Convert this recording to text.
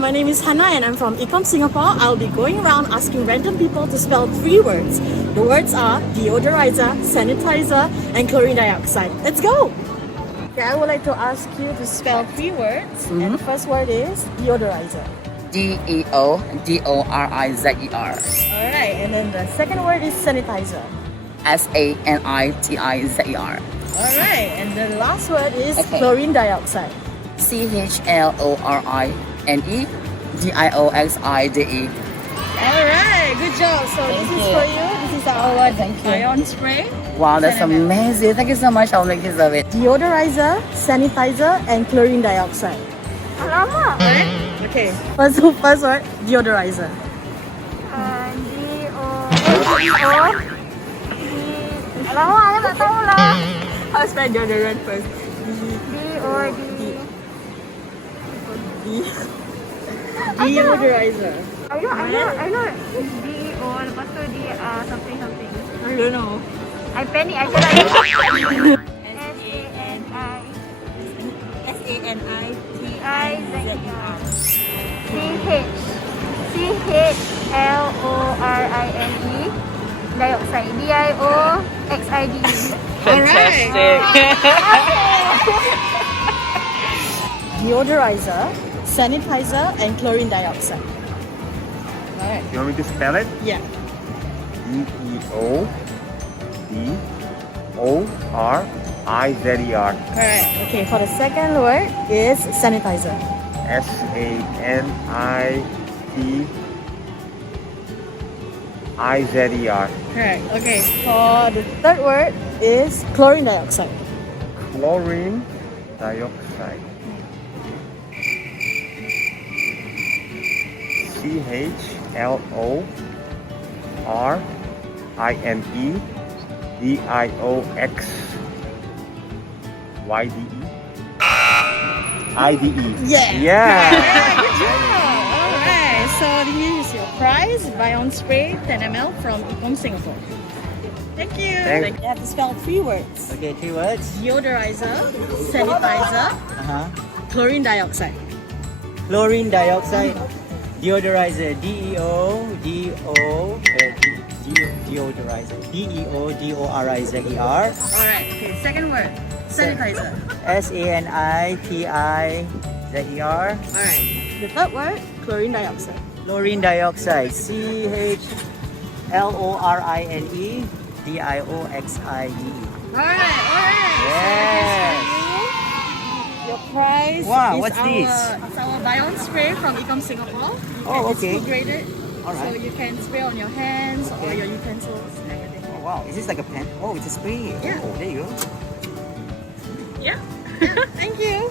my name is Hannah and I'm from Ecom Singapore. I'll be going around asking random people to spell 3 words. The words are deodorizer, sanitizer, and chlorine dioxide. Let's go! Okay, I would like to ask you to spell 3 words. And the first word is deodorizer. DEODORIZER. Alright, and then the second word is sanitizer. SANITIZER. Alright, and the last word is chlorine dioxide. CHLORINEDIOXIDE. Alright, good job. So this is for you. This is our ion spray. Wow, that's amazing. Thank you so much. I'll make use of it. Deodorizer, sanitizer, and chlorine dioxide. Alamak. Okay, first word, deodorizer. Alamak, aku tak tahu lah. I'll spell deodorant first. Deodorizer. I know. D-O, lepas tu something. I don't know. I panic, I cannot. S-A-N-I-T-I-Z-E-R. CHLORINE dioxide. DIOXIDE. Fantastic. Deodorizer, sanitizer, and chlorine dioxide. Alright. You want me to spell it? Yeah. DEODORIZER. Correct. Okay, for the second word is sanitizer. SANITIZER. Correct. Okay, for the third word is chlorine dioxide. Chlorine dioxide. CHLORINEDIOXIDE. Yeah. Good job. Alright, so here is your prize. Ion spray 10 ml from Ecom Singapore. Thank you. Thanks. You have to spell 3 words. Okay, 3 words. Deodorizer, sanitizer, chlorine dioxide. Chlorine dioxide, deodorizer, deodorizer, DEODORIZER. Alright, okay, second word, sanitizer. SANITIZER. Alright, the third word, chlorine dioxide. Chlorine dioxide, CHLORINEDIOXIDE. Alright. Yes. So your prize Wow, is what's this? It's our Ion spray from Ecom Singapore. Oh, And okay. It's food graded. Alright. So you can spray on your hands or your utensils and everything. Oh, wow, is this like a pen? Oh, it's a spray. Yeah. Oh, there you go. Yeah. Thank you.